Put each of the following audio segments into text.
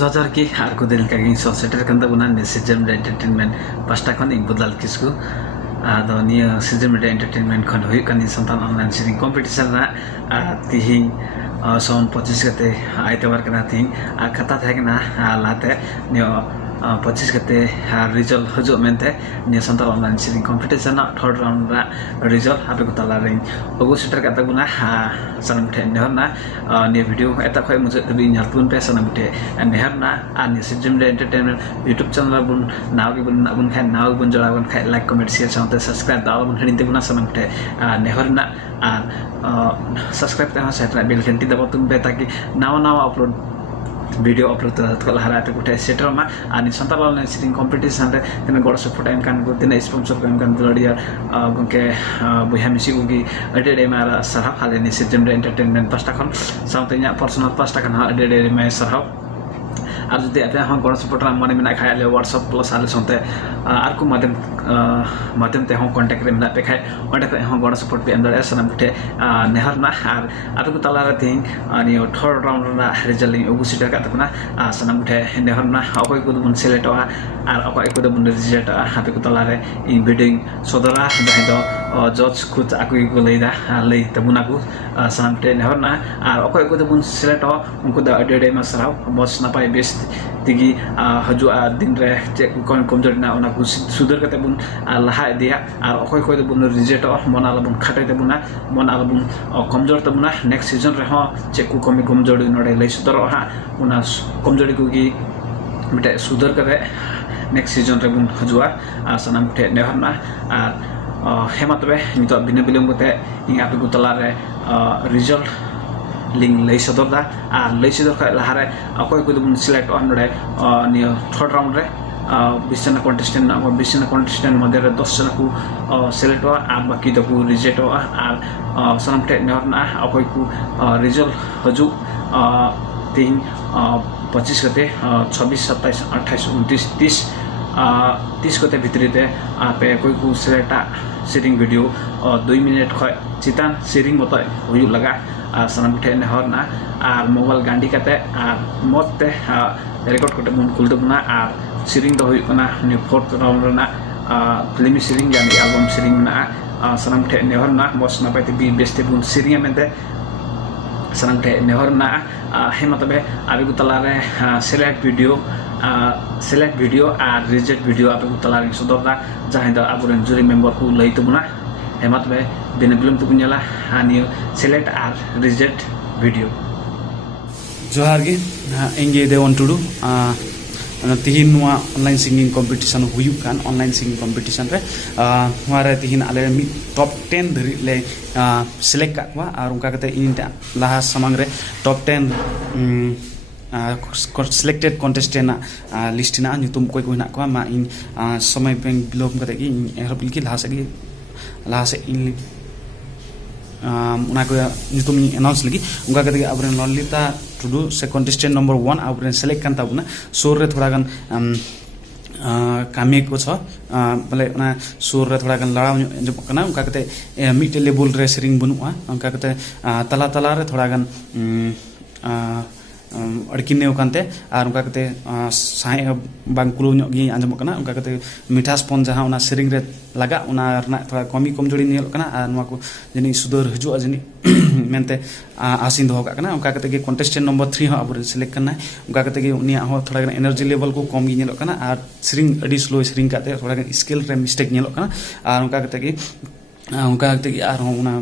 ᱡᱚᱦᱟᱨ ᱜᱮ ᱟᱨ ᱠᱚ ᱫᱤᱱ ᱠᱟᱜᱤᱧ ᱥᱚ ᱥᱮᱴᱮᱨ ᱠᱟᱱ ᱛᱟᱵᱚᱱᱟ ᱥᱤᱨᱡᱚᱱ ᱢᱤᱰᱤᱭᱟ ᱮᱱᱴᱟᱨᱴᱮᱱᱢᱮᱱᱴ ᱯᱟᱥᱴᱟ ᱠᱷᱚᱱ ᱤᱧ ᱵᱚᱫᱟᱞ ᱠᱤᱥᱠᱩ ᱟᱫᱚ ᱱᱤᱭᱟᱹ ᱥᱤᱨᱡᱚᱱ ᱢᱤᱰᱤᱭᱟ ᱮᱱᱴᱟᱨᱴᱮᱱᱢᱮᱱᱴ ᱠᱷᱚᱱ ᱦᱩᱭᱩᱜ ᱠᱟᱱ ᱥᱟᱱᱛᱟᱞ ᱚᱱᱞᱟᱭᱱ ᱥᱮᱨᱮᱧ ᱠᱚᱢᱯᱤᱴᱤᱥᱚᱱ ᱨᱮᱱᱟᱜ ᱛᱤᱦᱤᱧ ᱥᱚᱱ 25 ᱠᱟᱛᱮ ᱟᱭᱛᱮᱵᱟᱨ ᱠᱟᱱᱟ ᱛᱤᱦᱤᱧ ᱟᱨ ᱠᱟᱛᱷᱟ ᱛᱟᱦᱮᱸ ᱠᱟᱱᱟ ᱞᱟᱦᱟᱛᱮ ᱱᱤᱭᱟᱹ 25 ᱠᱟᱛᱮ ᱨᱤᱡᱟᱞᱴ ᱦᱤᱡᱩᱜ ᱢᱮᱱᱛᱮ ᱱᱤᱭᱟᱹ ᱥᱟᱱᱛᱟᱞ ᱚᱱᱞᱟᱭᱱ ᱥᱮᱨᱮᱧ ᱠᱚᱢᱯᱤᱴᱤᱥᱚᱱ ᱨᱮᱱᱟᱜ ᱛᱷᱟᱨᱰ ᱨᱟᱣᱩᱱᱰ ᱨᱮᱱᱟᱜ ᱨᱤᱡᱟᱞᱴ ᱟᱯᱮ ᱠᱚ ᱛᱟᱞᱟᱨᱮᱧ ᱟᱹᱜᱩ ᱥᱮᱴᱮᱨ ᱠᱟᱜ ᱛᱟᱵᱚᱱᱟ ᱥᱟᱱᱟᱢ ᱴᱷᱮᱱ ᱱᱮᱦᱚᱨᱱᱟ ᱱᱤᱭᱟᱹ ᱵᱷᱤᱰᱤᱭᱳ ᱮᱛᱟ ᱠᱷᱚᱡ ᱢᱩᱪᱟᱹᱫ ᱫᱷᱟᱹᱵᱤᱡ ᱧᱮᱞ ᱛᱟᱵᱚᱱ ᱯᱮ ᱥᱟᱱᱟᱢ ᱴᱷᱮᱱ ᱱᱮᱦᱚᱨᱱᱟ ᱟᱨ ᱱᱤᱭᱟᱹ ᱥᱤᱨᱡᱚᱱ ᱢᱤᱰᱤᱭᱟ ᱮᱱᱴᱟᱨᱴᱮᱱᱢᱮᱱᱴ ᱤᱭᱩᱴᱩᱵᱽ ᱪᱮᱱᱮᱞ ᱵᱚᱱ ᱱᱟᱣᱟ ᱜᱮᱵᱚᱱ ᱢᱮᱱᱟᱜ ᱵᱚᱱ ᱠᱷᱟᱡ ᱱᱟᱣᱟ ᱜᱮᱵᱚᱱ ᱡᱚᱲᱟᱣ ᱵᱚᱱ ᱠᱷᱟᱡ ᱞᱟᱭᱤᱠ ᱠᱚᱢᱮᱱᱴ ᱥᱮᱭᱟᱨ ᱥᱟᱶᱛᱮ ᱥᱟᱵᱥᱠᱨᱟइब ᱫᱚ ᱟᱞᱚᱵᱚᱱ ᱦᱤᱲᱤᱧ ᱛᱟᱵᱚᱱᱟ ᱥᱟᱱᱟम ᱴᱷᱮᱱ ᱱᱮᱦᱚᱨᱱᱟ ᱟᱨ ᱥᱟᱵᱥᱠᱨᱟइब ᱛᱮᱦᱚᱸ ᱥᱟᱭᱤᱰ ᱨᱮ ᱵᱮᱞ ᱜᱷंᱴᱤ ᱫᱟᱵᱟᱣ ᱛᱟᱵᱚᱱ ᱯᱮ ᱛᱟᱠᱤ ᱱᱟᱣᱟ ᱟᱯᱞᱳᱰ वीडियो अपलोड तो लहरा पे कुछ सेटरमा आनी संताल ऑनलाइन सीटिंग कंपटीशन रे तने गड़ सपोर्ट एम कान को तने स्पॉन्सर को एम कान दुलड़िया गंके बयहा मिसी को की अडेडे मारा सरहा फाले नि सिस्टम रे एंटरटेनमेंट पास्टा खन साउथ इन्या पर्सनल पास्टा खन अडेडे रे मैं सरहा আর যদি আপনি এখন গড় সাপোর্ট মানে মেনা খাই আলে হোয়াটসঅ্যাপ প্লাস আলে সন্তে আর কো মাধ্যম তে হন কন্টাক্ট রে মেনা পে খাই ওটা তে হন গড় সাপোর্ট পে এন্ডার এসনা বুটে নেহারনা আর আপনি কো তালারে তিন নিও থার্ড রাউন্ড না রেজাল্ট ওগু সিটা কা তকনা সানা বুটে নেহারনা অকয় কো দুন সিলেক্ট আর অকয় কো দুন রিজাল্ট আপনি কো তালারে ইন বিডিং সদরা দাই দ জজ খুদ আকুই কো লেদা লেই তবুনা কো সানা বুটে নেহারনা আর অকয় কো দুন সিলেক্ট উনকো দা আডেডে মাসরাও বস না পাই বেস ᱛᱤᱜᱤ ᱦᱟᱡᱩᱜᱼᱟ ᱫᱤᱱ ᱨᱮ ᱪᱮᱫ ᱠᱚ ᱠᱚᱢᱡᱚᱨᱤᱱᱟ ᱚᱱᱟ ᱠᱚ ᱥᱩᱫᱷᱟᱹᱨ ᱠᱟᱛᱮ ᱵᱚᱱ ᱞᱟᱦᱟ ᱤᱫᱤᱭᱟ ᱟᱨ ᱚᱠᱚᱭ ᱠᱚ ᱵᱚᱱ ᱨᱤᱡᱮक्ᱴᱚᱜᱼᱟ ᱢᱚᱱ ᱟᱞᱚᱵᱚᱱ ᱠᱷᱟᱴᱟᱭ ᱛᱟᱵᱚᱱᱟ ᱢᱚᱱ ᱟᱞᱚᱵᱚᱱ ᱠᱚᱢᱡᱚᱨ ᱛᱟᱵᱚᱱᱟ ᱱᱮᱠᱥᱴ ᱥᱤᱡᱚᱱ ᱨᱮᱦᱚᱸ ᱪᱮᱫ ᱠᱚ ᱠᱚᱢᱡᱚᱨᱤ ᱱᱚᱰᱮ ᱞᱟᱹᱭ ᱥᱚᱫᱚᱨᱚᱜᱼᱟ ᱦᱟᱸᱜ ᱚᱱᱟ ᱠᱚᱢᱡᱚᱨᱤ ᱠᱚᱜᱮ ᱢᱤᱫᱴᱮᱡ ᱥᱩᱫᱷᱟᱹᱨ ᱠᱟᱛᱮ ᱱᱮᱠᱥᱴ ᱥᱤᱡᱚᱱ ᱨᱮᱵᱚᱱ ᱦᱤᱡᱩᱜᱼᱟ ᱟᱨ ᱥᱟᱱᱟᱢ ᱴᱷᱮᱡ ᱱᱮᱦᱚᱨᱱᱟ ᱟᱨ ᱦᱮᱢᱟ ᱛᱚᱵᱮ ᱱᱤᱛᱚᱜ ᱵᱤᱱᱟᱹ ᱵᱤᱞᱚᱢ ᱠᱟᱛᱮ ᱤᱧ ᱟᱯᱮ ᱠᱚ ᱛᱟᱞᱟᱨᱮ ᱨᱤᱡᱟल्ट लिंक लई सदरदा और लई सदर खा लहारे अकय को बन सिलेक्ट नोडे नियो थर्ड राउंड रे 20 जना कॉन्टेस्टेंट मध्य 10 जना को सिलेक्ट और बाकी तो को रिजेक्ट और सनम टे नेहरना अकय को रिजल्ट हजू 3 25 गते 26 27 28 29 30 गते भितरीते पे कोई को सिलेक्ट सीरिंग वीडियो 2 मिनट खय चितान सीरिंग मत हुई लगा सानाम ठे नेहरना और मोबाइल गांडी काते और मते रेकॉर्ड करते बन कुल दबना और सीरिंग दो हुई कना नि फोर्थ राउंड रना फिल्मी सीरिंग यानी एल्बम सीरिंग ना सानाम ठे नेहरना बस ना पाते बी बेस्टे बन सीरिंग मेंते सानाम ठे नेहरना हेमा तबे आबे को तलारे सिलेक्ट वीडियो और रिजेक्ट वीडियो आबे को तलारे सदरदा जहां द आबुरन जुरी मेंबर को लई तबना हेमा तबे बिना बिलम तो बुझला हानियो सिलेक्ट और रिजेक्ट वीडियो जोहार गे इंगे देवन टुडू तिहिन नुआ ऑनलाइन सिंगिंग कंपटीशन हुयु कान ऑनलाइन सिंगिंग कंपटीशन रे हमारे तिहिन आले मि टॉप 10 धरि ले सिलेक्ट काकवा और उनका कते इनटा लाहा समंग रे top 10 selected contestant list na nyutum koy ko na ko ma in समय बैंक बिलोम कते की एहरब लिखि लाहा से इन उना को nyutum अनाउंस लगी उनका कते अबरेन ललिता टुडू से contestant नंबर 1 अबरेन सेलेक्ट kan tabuna सोर रे थोड़ा गन कामे को छ बले ना सोर रे थोड़ा गन लड़ाव जो कना उनका कते मिट लेवल रे सेरिंग बनुआ उनका कते तला रे थोड़ा गन अड़किने कानते और उनका कते साहे बांकुलो गी आंजम कना उनका कते मिठास पन जहां उना सेरिंग रे लगा उना रना थोड़ा कमी कमजोरी नेल कना और नुआ को जनी सुदर हजु जनी मेनते आसिन दो कना उनका कते के कंटेस्टेंट नंबर 3 हो अब सिलेक्ट करना उनका कते के उनिया हो थोड़ा एनर्जी लेवल को कम गी नेल कना और सेरिंग अडी स्लो सेरिंग काते थोड़ा स्केल रे मिस्टेक नेल कना और उनका कते के और उना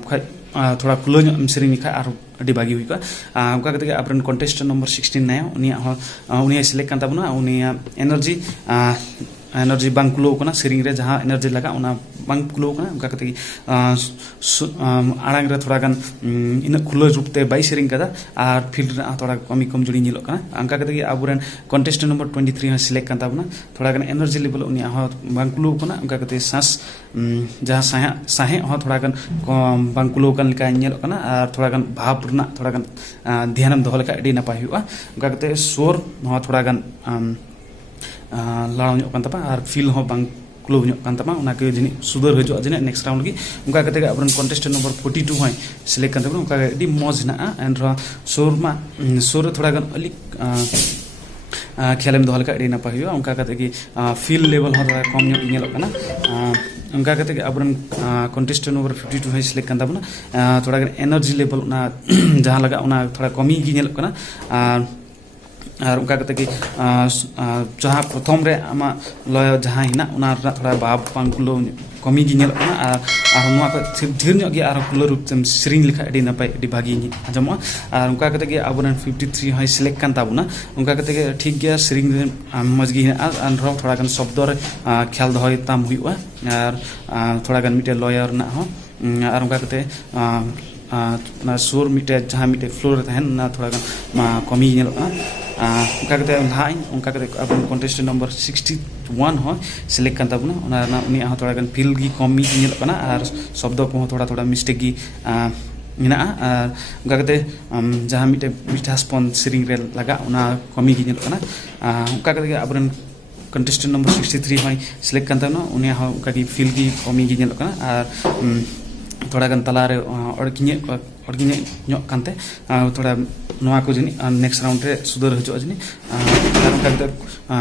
थोड़ा खुलो सेरिंग खा और अडी बागी हुई का उनका कते अपरन कंटेस्टेंट नंबर 16 नया उनिया सिलेक्ट kan tabuna उनिया एनर्जी बांग कुलो कना सेरिंग रे जहां एनर्जी लगा उना बांग कुलो कना उनका कते आड़ांग रे थोड़ा गन इन खुलो रूपते बाई सेरिंग कदा और फील्ड रे थोड़ा कमी कमजोरी निलो कना उनका कते अबुरन कंटेस्टेंट नंबर 23 हा सिलेक्ट kan tabuna थोड़ा गन एनर्जी लेवल उनिया बांग कुलो कना उनका कते सांस जहां साहे हो थोड़ा गन बांग कुलो कन का निलो कना और थोड़ा गन भाव रना थोड़ा गन ध्यानम दोहल का एडी नपाय हुआ उनका कते सोर हो थोड़ा गन लड़ाव ᱧᱚᱜ ᱠᱟᱱ ᱛᱟᱯᱟ ᱟᱨ ᱯᱷᱤᱞ ᱦᱚᱸ ᱵᱟᱝ ᱠᱞᱳᱵ ᱧᱚᱜ ᱠᱟᱱ ᱛᱟᱯᱟ ᱚᱱᱟ ᱠᱚ ᱡᱤᱱᱤ ᱥᱩᱫᱷᱟᱹᱨ ᱦᱤᱡᱩᱜᱼᱟ ᱡᱤᱱᱤ ᱱᱮᱠᱥᱴ ᱨᱟᱣᱩᱱᱰ ᱞᱟᱹᱜᱤᱫ ᱚᱱᱠᱟ ᱠᱟᱛᱮ ᱜᱮ ᱟᱵᱚᱨᱮᱱ ᱠᱚᱱᱴᱮᱥᱴᱮᱱᱴ नंबर 42 ᱦᱚᱸ ᱥᱤᱞᱮᱠᱴ ᱠᱟᱱ ᱛᱟᱵᱚᱱᱟ ᱚᱱᱠᱟ ᱜᱮ ᱟᱹᱰᱤ ᱢᱚᱡᱽ ᱦᱮᱱᱟᱜᱼᱟ ᱮᱱ ᱨᱮᱦᱚᱸ ᱥᱩᱨ ᱨᱮ ᱛᱷᱚᱲᱟ ᱜᱟᱱ ᱟᱹᱞᱤ ᱠᱷᱮᱞᱮᱢ ᱫᱚᱦᱚ ᱞᱮᱠᱷᱟᱡ ᱟᱹᱰᱤ ᱱᱟᱯᱟᱭ ᱦᱩᱭᱩᱜᱼᱟ ᱚᱱᱠᱟ ᱠᱟᱛᱮ ᱜᱮ ᱯᱷᱤᱞ ᱞᱮᱵᱮᱞ ᱦᱚᱸ ᱛᱷᱚᱲᱟ ᱠᱚᱢ ᱧᱚᱜ ᱧᱮᱞᱚᱜ ᱠᱟᱱᱟ ᱚᱱᱠᱟ ᱠᱟᱛᱮ ᱜᱮ ᱟᱵᱚᱨᱮᱱ ᱠᱚᱱᱴᱮᱥᱴᱮᱱᱴ ᱱᱚᱢᱵᱚᱨ 52 ᱦᱚᱸ ᱥᱤᱞᱮᱠᱴ ᱠᱟᱱ ᱛᱟᱵᱚᱱᱟ ᱛᱷᱚᱲᱟ ᱜᱟᱱ ᱮᱱᱟᱨᱡᱤ ᱞᱮᱵᱮᱞ ᱚᱱᱟ ᱡᱟᱦᱟᱸ ᱞᱟᱜᱟᱜ ᱚᱱᱟ ᱛᱷᱚᱲᱟ ᱠᱚᱢᱤ ᱜᱮ ᱧᱮᱞᱚᱜ ᱠᱟᱱᱟ ᱟᱨ ᱚᱱᱠᱟ ᱠᱟᱛᱮ ᱜᱮ ᱡᱟᱦᱟᱸ ᱯᱨᱚᱛᱷᱚᱢ ᱨᱮ ᱟᱢᱟᱜ ᱞᱚᱭ ᱡᱟᱦᱟᱸ ᱦᱮᱱᱟᱜ ᱚᱱᱟ ᱨᱮᱱᱟᱜ ᱛᱷᱚᱲᱟ ᱵᱟᱵ ᱵᱟᱝ ᱠᱩᱞᱟᱹᱣ ᱠᱚᱢᱤ ᱜᱮ ᱧᱮᱞᱚᱜ ᱠᱟᱱᱟ ᱟᱨ ᱱᱚᱣᱟ ᱠᱷᱚᱡ ᱰᱷᱮᱨ ᱧᱚᱜ ᱜᱮ ᱟᱨᱦᱚᱸ ᱠᱷᱩᱞᱟᱹ ᱨᱩᱯ ᱛᱮᱢ ᱥᱮᱨᱮᱧ ᱞᱮᱠᱷᱟᱡ ᱟᱹᱰᱤ ᱱᱟᱯᱟᱭ ᱟᱹᱰᱤ ᱵᱷᱟᱜᱤ ᱟᱸᱡᱚᱢᱚᱜᱼᱟ ᱟᱨ ᱚᱱᱠᱟ ᱠᱟᱛᱮ ᱜᱮ ᱟᱵᱚᱨᱮᱱ 53 ᱦᱚᱸᱭ ᱥᱤᱞᱮᱠᱴ ᱠᱟᱱ ᱛᱟᱵᱚᱱᱟ ᱚᱱᱠᱟ ᱠᱟᱛᱮ ᱜᱮ ᱴᱷᱤक ᱜᱮᱭᱟ ᱥᱮᱨᱮᱧ ᱨᱮ ᱢᱚᱡᱽ ᱜᱮ ᱦᱮᱱᱟᱜᱼᱟ ᱟᱨᱦᱚᱸ ᱛᱷᱚᱲᱟ ᱜᱟᱱ ᱥᱚᱵᱫᱚ ᱨᱮ ᱠᱷᱮᱭᱟᱞ ᱫᱚᱦᱚᱭ ᱛᱟᱢ ᱦᱩᱭᱩᱜᱼᱟ ᱟᱨ ᱛᱷᱚᱲᱟ ᱜᱟᱱ ᱢᱤᱫᱴᱮᱡ ᱞᱚᱭᱟᱨ ᱨᱮᱱᱟᱜ ᱦᱚᱸ ᱟᱨ ᱚᱱᱠᱟ ᱠᱟᱛᱮ ᱚᱱᱟ ᱥᱩᱨ ᱢᱤᱫᱴᱮᱡ ᱡᱟᱦᱟᱸ ᱢᱤᱫᱴᱮᱡ ᱯᱷᱞᱳᱨ ᱨᱮ ᱛᱟᱦᱮᱱ ᱚᱱᱟ ᱛᱷᱚᱲᱟ ᱜᱟᱱ ᱠᱚᱢᱤ ᱧᱮᱞᱚᱜ ᱠᱟᱱᱟ ᱚᱱᱠᱟ ᱠᱟᱛᱮ ᱞᱟᱦᱟᱜ ᱟᱹᱧ ᱚᱱᱠᱟ ᱠᱟᱛᱮ ᱟᱵᱚ ᱠᱚᱱᱴᱮᱥᱴᱮᱱᱴ ᱱᱚᱢᱵᱚᱨ 61 ᱦᱚᱸ ᱥᱤᱞᱮᱠᱴ ᱠᱟᱱ ᱛᱟᱵᱚᱱᱟ ᱚᱱᱟ ᱨᱮᱱᱟᱜ ᱩᱱᱤᱭᱟᱜ ᱦᱚᱸ ᱛᱷᱚᱲᱟ ᱜᱟᱱ ᱯᱷᱤᱞ ᱜᱮ ᱠᱚᱢ ᱜᱮ ᱧᱮᱞᱚᱜ ᱠᱟᱱᱟ ᱟᱨ ᱥᱚᱵᱫᱚ ᱠᱚᱦᱚᱸ ᱛᱷᱚᱲᱟ ᱢᱤᱥᱴᱮᱠ ᱜᱮ ᱢᱮᱱᱟᱜᱼᱟ ᱟᱨ ᱚᱱᱠᱟ ᱠᱟᱛᱮ ᱡᱟᱦᱟᱸ ᱢᱤᱫᱴᱮᱡ ᱢᱤᱴᱷᱟᱥ ᱯᱚᱱ ᱥᱮᱨᱮᱧ ᱨᱮ ᱞᱟᱜᱟᱜ ᱚᱱᱟ ᱠᱚᱢᱤ ᱜᱮ ᱧᱮᱞᱚᱜ ᱠᱟᱱᱟ ᱚᱱᱠᱟ ᱠᱟᱛᱮ ᱜᱮ ᱟᱵᱚᱨᱮᱱ ᱠᱚᱱᱴᱮᱥᱴᱮᱱᱴ ᱱᱚᱢᱵᱚᱨ 63 ᱦᱚᱸᱭ ᱥᱤᱞᱮᱠᱴ ᱠᱟᱱ ᱛᱟᱵᱚᱱᱟ ᱩᱱᱤᱭᱟᱜ ᱦᱚᱸ ᱚᱱᱠᱟ ᱜᱮ ᱯᱷᱤᱞ ᱜᱮ ᱠᱚᱢᱤ ᱜᱮ ᱧᱮᱞᱚᱜ ᱠᱟᱱᱟ ᱟᱨ ᱛᱷᱚᱲᱟ ᱜᱟᱱ ᱛᱟᱞᱟᱨᱮ ᱚᱲᱜᱤᱧ ᱧᱚᱜ ᱠᱟᱱᱛᱮ ᱛᱷᱚᱲᱟ ᱱᱚᱣᱟ ᱠᱚ ᱡᱟᱹᱱᱤᱡ ᱱᱮᱠᱥᱴ ᱨᱟᱣᱩᱱᱰ ᱨᱮ ᱥᱩᱫᱷᱟᱹᱨ ᱦᱤᱡᱩᱜᱼᱟ ᱡᱟᱹᱱᱤᱡ ᱟᱨ ᱚᱱᱠᱟ ᱠᱟᱛᱮ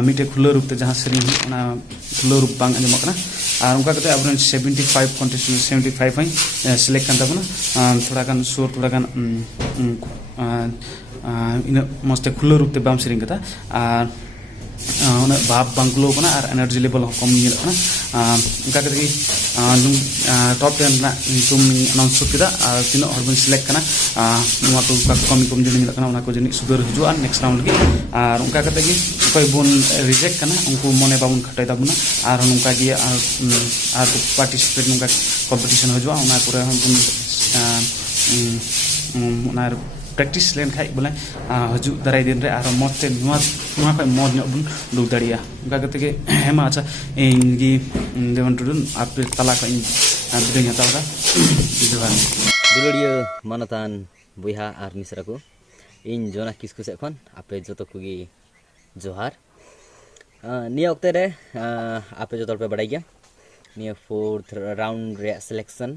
ᱢᱤᱫᱴᱮᱡ ᱠᱷᱩᱞᱟᱹ ᱨᱩᱯ ᱛᱮ ᱡᱟᱦᱟᱸ ᱥᱮᱨᱮᱧ ᱚᱱᱟ ᱠᱷᱩᱞᱟᱹ ᱨᱩᱯ ᱵᱟᱝ ᱟᱸᱡᱚᱢᱚᱜ ᱠᱟᱱᱟ ᱟᱨ ᱚᱱᱠᱟ ᱠᱟᱛᱮ ᱟᱵᱚᱨᱮᱱ 75 ᱠᱚᱱᱴᱮᱥᱴᱮᱱᱴ 75 ᱦᱚᱸᱭ ᱥᱤᱞᱮᱠᱴ ᱠᱟᱱ ᱛᱟᱵᱚᱱᱟ ᱛᱷᱚᱲᱟ ᱜᱟᱱ ᱥᱩᱨ ᱛᱷᱚᱲᱟ ᱜᱟᱱ ᱤᱱᱟᱹᱜ ᱢᱚᱡᱽ ᱛᱮ ᱠᱷᱩᱞᱟᱹ ᱨᱩᱯ ᱛᱮ ᱵᱟᱢ ᱥᱮᱨᱮᱧ ᱠᱟᱫᱟ ᱟᱨ ᱩᱱᱟᱹᱜ ᱵᱷᱟᱵ ᱵᱟᱝ ᱠᱩᱞᱟᱹᱣ ᱠᱟᱱᱟ ᱟᱨ ᱮᱱᱟᱨᱡᱤ ᱞᱮᱵᱮᱞ ᱦᱚᱸ ᱠᱚᱢ ᱧᱮᱞᱚᱜ ᱠᱟᱱᱟ ᱚᱱᱠᱟ ᱠᱟᱛᱮ ᱜᱮ ᱴᱚᱯ 10 ᱨᱮᱱᱟᱜ ᱧᱩᱛᱩᱢ ᱟᱱᱟᱣᱩᱱᱥ ᱠᱮᱫᱟ ᱟᱨ ᱛᱤᱱᱟᱹᱜ ᱦᱚᱲ ᱵᱚᱱ ᱥᱤᱞᱮᱠᱴ ᱠᱟᱱᱟ ᱱᱚᱣᱟ ᱠᱚ ᱠᱚᱢ ᱡᱟᱹᱱᱤᱡ ᱧᱮᱞᱚᱜ ᱠᱟᱱᱟ ᱚᱱᱟ ᱠᱚ ᱡᱟᱹᱱᱤᱡ ᱥᱩᱫᱷᱟᱹᱨ ᱦᱤᱡᱩᱜᱼᱟ ᱱᱮᱠᱥᱴ ᱨᱟᱣᱩᱱᱰ ᱞᱟᱹᱜᱤᱫ ᱟᱨ ᱚᱱᱠᱟ ᱠᱟᱛᱮ ᱜᱮ ᱚᱠᱚᱭ ᱵᱚᱱ ᱨᱤᱡᱮक्ᱴ ᱠᱟᱱᱟ ᱩᱱᱠᱩ ᱢᱚᱱᱮ ᱵᱟᱵᱚᱱ ᱠᱷᱟᱴᱟᱭ ᱛᱟᱵᱚᱱᱟ ᱟᱨ ᱱᱚᱝᱠᱟ ᱜᱮ ᱟᱨ ᱯᱟর্টিসিপেট ᱱᱚᱝᱠᱟ ᱠᱚᱢᱯᱤᱴᱤᱥᱚᱱ ᱦᱤᱡᱩᱜᱼᱟ ᱚᱱᱟ ᱠᱚᱨᱮ ᱦᱚᱸ ᱵᱚᱱ ᱚᱱᱟ ᱯᱨᱮᱠᱴᱤᱥ ᱞᱮᱱᱠᱷᱟᱡ ᱵᱚᱞᱮ ᱦᱤᱡᱩᱜ ᱫᱟᱨᱟᱭ ᱫᱤᱱ ᱨᱮ ᱟᱨᱦᱚᱸ ᱢᱚᱡᱽ ᱛᱮ ᱱᱚᱣᱟ ᱠᱷᱚᱡ ᱢᱚᱡᱽ ᱧᱚᱜ ᱵᱚᱱ ᱩᱰᱩᱠ ᱫᱟᱲᱮᱭᱟᱜᱼᱟ ᱚᱱᱠᱟ ᱠᱟᱛᱮ ᱜᱮ ᱦᱮᱸ ᱢᱟ ᱟᱪᱪᱷᱟ ᱤᱧ ᱜᱮ ᱫᱮᱵᱚᱱ ᱴᱩᱰᱩ ᱟᱯᱮ ᱛᱟᱞᱟ ᱠᱷᱚᱡ ᱤᱧ ᱵᱤᱫᱟᱹᱭ ᱦᱟᱛᱟᱣ ᱮᱫᱟ ᱡᱚᱦᱟᱨ ᱫᱩᱞᱟᱹᱲᱤᱭᱟᱹ ᱢᱟᱱᱚᱛᱟᱱ ᱵᱚᱭᱦᱟ ᱟᱨ ᱢᱤᱥᱨᱟ ᱠᱚ ᱤᱧ ᱡᱚᱱᱟ ᱠᱤᱥᱠᱩ ᱥᱮᱫ ᱠᱷᱚᱱ ᱟᱯᱮ ᱡᱚᱛᱚ ᱠᱚᱜᱮ ᱡᱚᱦᱟᱨ ᱱᱤᱭᱟᱹ ᱚᱠᱛᱮ ᱨᱮ ᱟᱯᱮ ᱡᱚᱛᱚ ᱦᱚᱲ ᱯᱮ ᱵᱟᱲᱟᱭ ᱜᱮᱭᱟ ᱱᱤᱭᱟᱹ 4th ᱨᱟᱣᱩᱱᱰ ᱨᱮᱭᱟᱜ ᱥᱤᱞᱮᱠᱥᱚᱱ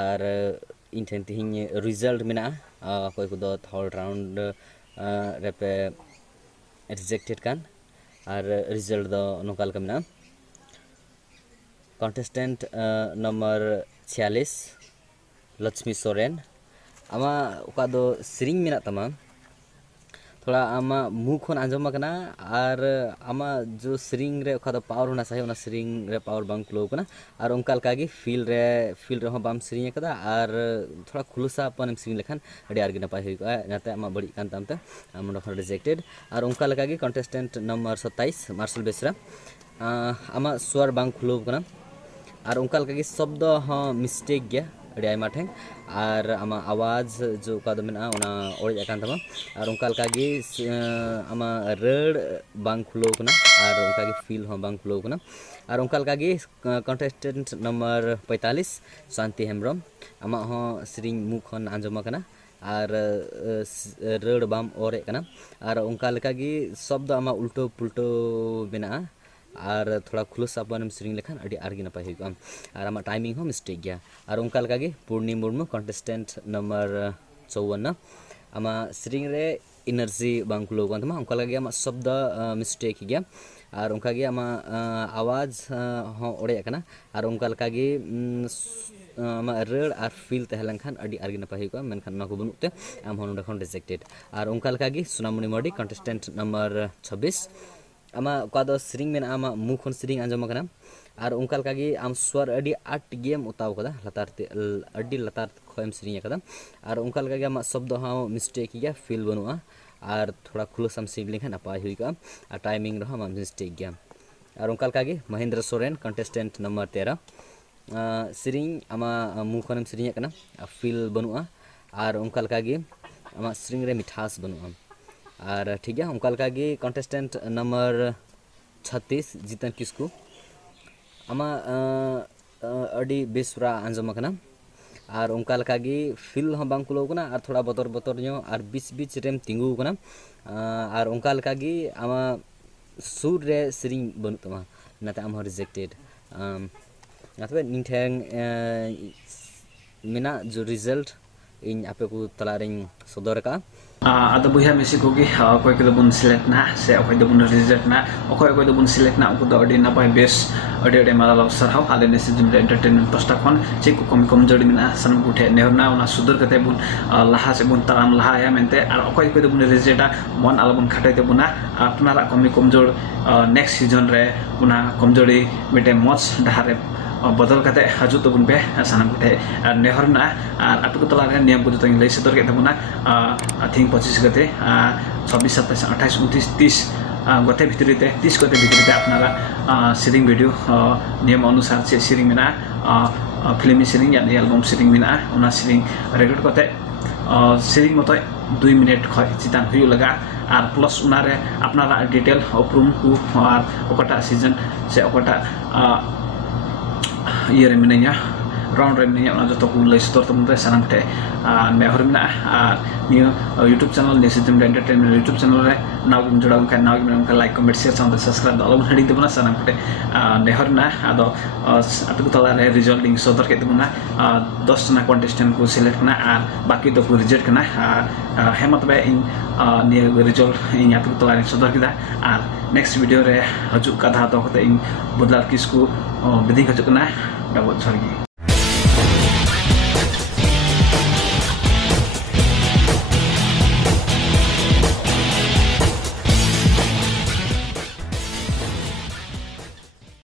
ᱟᱨ ᱤᱧ ᱴᱷᱮᱱ ᱛᱮᱦᱮᱧ ᱨᱤᱡᱟल्ट ᱢᱮᱱᱟᱜᱼᱟ ᱚᱠᱚᱭ ᱠᱚᱫᱚ 3rd ᱨᱟᱣᱩᱱᱰ ᱨᱮᱯᱮ ᱨᱤᱡᱮक्টেᱰ ᱠᱟᱱ ᱟᱨ ᱨᱤᱡᱟल्ट ᱫᱚ ᱱᱚᱝᱠᱟ ᱞᱮᱠᱟ ᱢᱮᱱᱟᱜᱼᱟ ᱠᱚᱱᱴᱮᱥᱴᱮন্ট ᱱᱟᱢᱵᱟᱨ 46 लक्ष्मी सोरेन आमा ओका दो सिरिंग मेना तमा थोड़ा आमा मुख खन आंजम कना और आमा जो सिरिंग रे ओका दो पावर होना चाहिए ओना सिरिंग रे पावर बांग क्लो कना और उनका लकागी फील रे हो बाम सिरिंग कदा और थोड़ा खुलसा अपन सिरिंग लेखान अडी आर्गी नपाय हुई नाते आमा बड़ी कान तामते आमा खन रिजेक्टेड और उनका लकागी कंटेस्टेंट नंबर 27 मार्शल बेसरा आमा स्वर बांग क्लो कना और उनका लगे शब्द हाँ मिस्टेक गया अड़ी आयमा ठेंग और आमा आवाज़ जो का दो मेना ओना ओड़ी अकान तमा और उनका लगे आमा रड़ बांग खुलो कना और उनका के फील हाँ बांग खुलो कना और उनका लगे कंटेस्टेंट नंबर 45 शांति हेम्ब्रम आमा हाँ सिरिंग मुख खन आंजम कना और रड़ बाम ओरे कना और उनका लगे शब्द आमा उल्टो पुल्टो मेना और थोड़ा खुलस अपन सिरिंग लेखान अड़ी आर्गी नपाय हुई और आमा टाइमिंग हो मिस्टेक गया और उनका लगे पूर्णी मुर्मू कंटेस्टेंट नंबर 54 आमा सिरिंग रे एनर्जी बांग खुलो तमा उनका लगे आमा शब्द मिस्टेक गया और उनका गे आमा आवाज़ हो ओड़े कना और उनका लगे आमा रड़ और फील तहलन खान अड़ी आर्गी नपाय हुई मेनखान ना को बनुते आम हो नोडे खन रिजेक्टेड और उनका लगे सुनामुनी मडी कंटेस्टेंट नंबर 26 आमा का दो सिरिंग में आमा मुख खन सिरिंग आंजम कना और उनका लगे आम स्वर अड़ी आट गेम उताव कदा लतार ते अड़ी लतार खोम सिरिंग कदा और उनका लगे आमा शब्द हाँ मिस्टेक गया फील बनुआ और थोड़ा खुलस हम सिरिंग लेखा नपाय हुई और टाइमिंग रहा आमा मिस्टेक गया और उनका लगे महेंद्र सोरेन कंटेस्टेंट नंबर 13 सिरिंग आमा मुख खन सिरिंग कना फील बनुआ और उनका लगे आमा सिरिंग रे मिठास बनुआ और ठीक है उनका लगे कंटेस्टेंट नंबर 36 जीतन किसकू आमा अड़ी बेसुरा आंजम कना और उनका लगे फील हाँ बांग कुलो कना और थोड़ा बतर बतर नो और बीच बीच रेम तिंगू कना और उनका लगे आमा सुर रे सिरिंग बनु तमा नाते आम रिजेक्टेड नाते निठें मेना जो रिजल्ट इन आपे को तला रें सदर का ᱟᱫᱚ ᱵᱚᱭᱦᱟ ᱢᱤᱥᱤ ᱠᱚᱜᱮ ᱚᱠᱚᱭ ᱠᱚᱫᱚ ᱵᱚᱱ ᱥᱤᱞᱮᱠᱴ ᱱᱟ ᱥᱮ ᱚᱠᱚᱭ ᱫᱚᱵᱚᱱ ᱨᱤᱡᱮᱠᱴ ᱱᱟ ᱚᱠᱚᱭ ᱫᱚ ᱵᱚᱱ ᱥᱤᱞᱮᱠᱴ ᱱᱟ ᱩᱱᱠᱩ ᱫᱚ ᱟᱹᱰᱤ ᱱᱟᱯᱟᱭ ᱵᱮᱥ ᱟᱹᱰᱤ ᱢᱟᱞᱟᱞ ᱥᱟᱨᱦᱟᱣ ᱟᱞᱮ ᱥᱤᱨᱡᱚᱱ ᱢᱤᱰᱤᱭᱟ ᱮᱱᱴᱟᱨᱴᱮᱱᱢᱮᱱᱴ ᱯᱟᱥᱴᱟ ᱠᱷᱚᱱ ᱪᱮᱫ ᱠᱚ ᱠᱚᱢᱡᱚᱲᱤ ᱢᱮᱱᱟᱜᱼᱟ ᱥᱟᱱᱟᱢ ᱠᱚ ᱴᱷᱮᱱ ᱱᱮᱦᱚᱨ ᱱᱟ ᱚᱱᱟ ᱥᱩᱫᱷᱟᱹᱨ ᱠᱟᱛᱮ ᱵᱚᱱ ᱞᱟᱦᱟ ᱥᱮᱫ ᱵᱚᱱ ᱛᱟᱲᱟᱢ ᱞᱟᱦᱟᱭᱟ ᱢᱮᱱᱛᱮ ᱟᱨ ᱚᱠᱚᱭ ᱫᱚ ᱵᱚᱱ ᱨᱤᱡᱮᱠᱴᱟ ᱢᱚᱱ ᱟᱞᱚᱵᱚᱱ ᱠᱷᱟᱴᱟᱭ ᱛᱟᱵᱚᱱᱟ ᱟᱯᱱᱟᱨᱟᱜ ᱠᱚᱢᱡᱳᱨ ᱱᱮᱠᱥᱴ ᱥᱤᱡᱚᱱ ᱨᱮ ᱚᱱᱟ ᱠᱚᱢᱡᱳᱨᱤ ᱢᱤᱫᱴᱮᱱ ᱢᱚᱡᱽ ᱰᱟᱦᱟᱨ ᱨᱮ बदल कते हजू तबन पे सानाम कते नेहर ना और आप को तला नियम को जो लई सदर के तबना थिंग 25 गते 26 27 28 29 30 गते भितरीते 30 गते भितरीते अपनारा सिरिंग वीडियो नियम अनुसार से सिरिंग मेना फिल्मी सिरिंग या एल्बम सिरिंग मेना उना सिरिंग रेकॉर्ड कते सिरिंग मत 2 मिनट खय चितान हुई लगा और प्लस उनारे अपनारा डिटेल उपरूम को और ओकटा सीजन से ओकटा ये रे मिनया राउंड रे मिनया जो तो लई सदर तबन रे सानाम ते नेहर मेना नियो यूट्यूब चैनल नेसिजम एंटरटेनमेंट यूट्यूब चैनल रे नाव जुड़ाव का नाव में like comment share sound subscribe अलग हडी तबना सानाम ते नेहर ना आदो आप को तला रे रिजल्ट सदर के तबना 10 जना कंटेस्टेंट को सिलेक्ट करना और बाकी तो को रिजेक्ट करना हेमत बे इन नियो रिजल्ट इन आप को तला रे सदर किदा और नेक्स्ट वीडियो रे हजू कथा तो कते इन बदलाव किसको बिदिंग हजू करना डबल छरगी